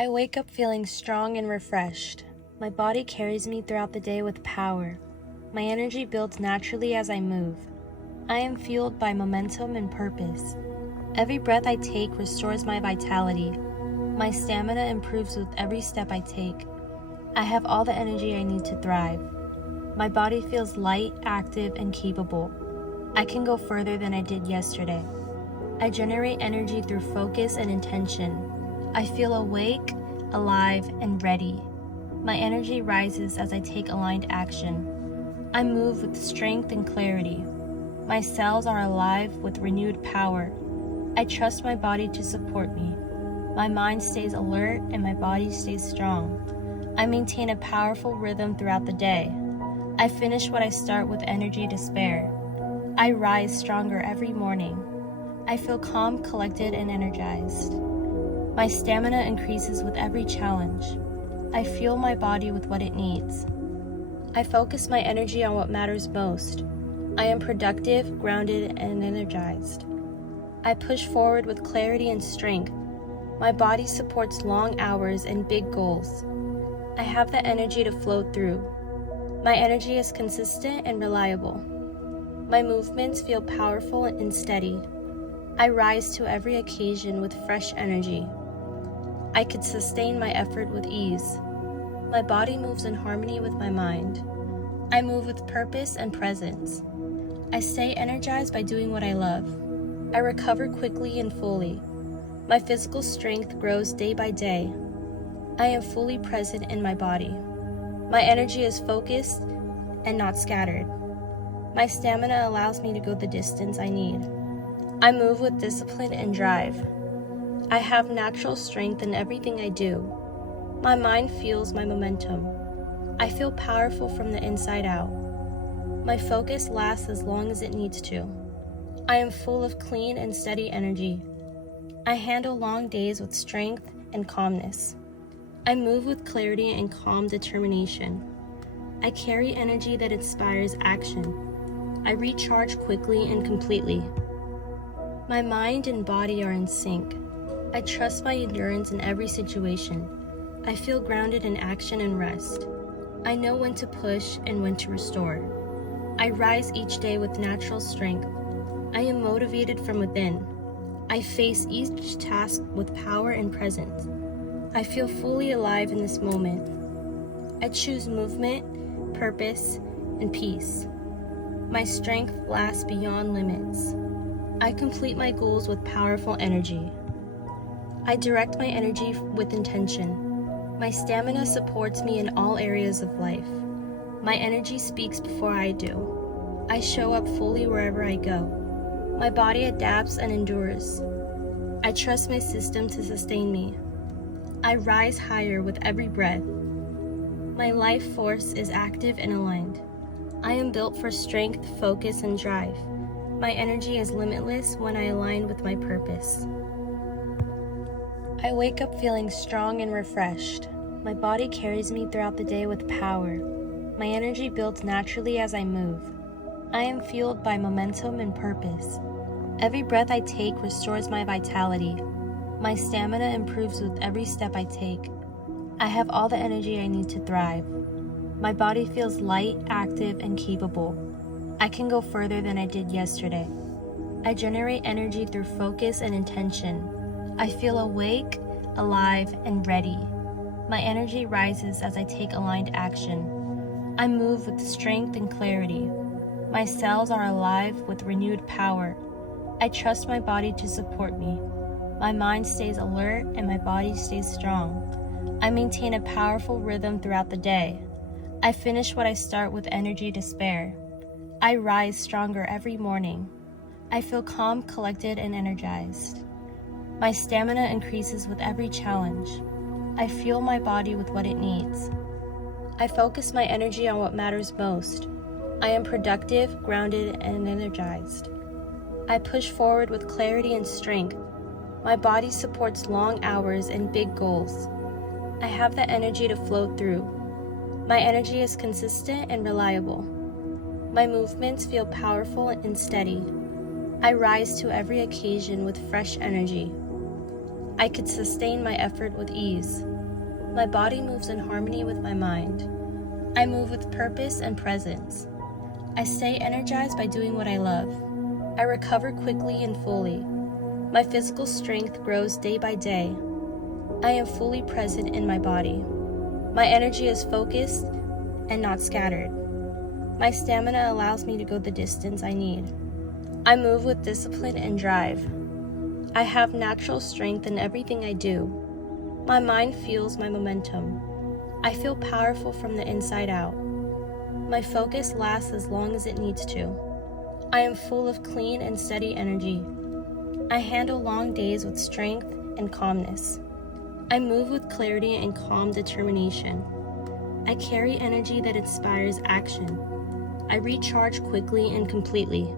I wake up feeling strong and refreshed. My body carries me throughout the day with power. My energy builds naturally as I move. I am fueled by momentum and purpose. Every breath I take restores my vitality. My stamina improves with every step I take. I have all the energy I need to thrive. My body feels light, active, and capable. I can go further than I did yesterday. I generate energy through focus and intention. I feel awake, alive, and ready. My energy rises as I take aligned action. I move with strength and clarity. My cells are alive with renewed power. I trust my body to support me. My mind stays alert and my body stays strong. I maintain a powerful rhythm throughout the day. I finish what I start with energy to spare. I rise stronger every morning. I feel calm, collected, and energized. My stamina increases with every challenge. I fuel my body with what it needs. I focus my energy on what matters most. I am productive, grounded, and energized. I push forward with clarity and strength. My body supports long hours and big goals. I have the energy to float through. My energy is consistent and reliable. My movements feel powerful and steady. I rise to every occasion with fresh energy. I could sustain my effort with ease. My body moves in harmony with my mind. I move with purpose and presence. I stay energized by doing what I love. I recover quickly and fully. My physical strength grows day by day. I am fully present in my body. My energy is focused and not scattered. My stamina allows me to go the distance I need. I move with discipline and drive. I have natural strength in everything I do. My mind feels my momentum. I feel powerful from the inside out. My focus lasts as long as it needs to. I am full of clean and steady energy. I handle long days with strength and calmness. I move with clarity and calm determination. I carry energy that inspires action. I recharge quickly and completely. My mind and body are in sync. I trust my endurance in every situation. I feel grounded in action and rest. I know when to push and when to restore. I rise each day with natural strength. I am motivated from within. I face each task with power and presence. I feel fully alive in this moment. I choose movement, purpose, and peace. My strength lasts beyond limits. I complete my goals with powerful energy. I direct my energy with intention. My stamina supports me in all areas of life. My energy speaks before I do. I show up fully wherever I go. My body adapts and endures. I trust my system to sustain me. I rise higher with every breath. My life force is active and aligned. I am built for strength, focus, and drive. My energy is limitless when I align with my purpose. I wake up feeling strong and refreshed. My body carries me throughout the day with power. My energy builds naturally as I move. I am fueled by momentum and purpose. Every breath I take restores my vitality. My stamina improves with every step I take. I have all the energy I need to thrive. My body feels light, active, and capable. I can go further than I did yesterday. I generate energy through focus and intention. I feel awake, alive, and ready. My energy rises as I take aligned action. I move with strength and clarity. My cells are alive with renewed power. I trust my body to support me. My mind stays alert and my body stays strong. I maintain a powerful rhythm throughout the day. I finish what I start with energy to spare. I rise stronger every morning. I feel calm, collected, and energized. My stamina increases with every challenge. I fuel my body with what it needs. I focus my energy on what matters most. I am productive, grounded, and energized. I push forward with clarity and strength. My body supports long hours and big goals. I have the energy to float through. My energy is consistent and reliable. My movements feel powerful and steady. I rise to every occasion with fresh energy. I could sustain my effort with ease. My body moves in harmony with my mind. I move with purpose and presence. I stay energized by doing what I love. I recover quickly and fully. My physical strength grows day by day. I am fully present in my body. My energy is focused and not scattered. My stamina allows me to go the distance I need. I move with discipline and drive. I have natural strength in everything I do. My mind feels my momentum. I feel powerful from the inside out. My focus lasts as long as it needs to. I am full of clean and steady energy. I handle long days with strength and calmness. I move with clarity and calm determination. I carry energy that inspires action. I recharge quickly and completely.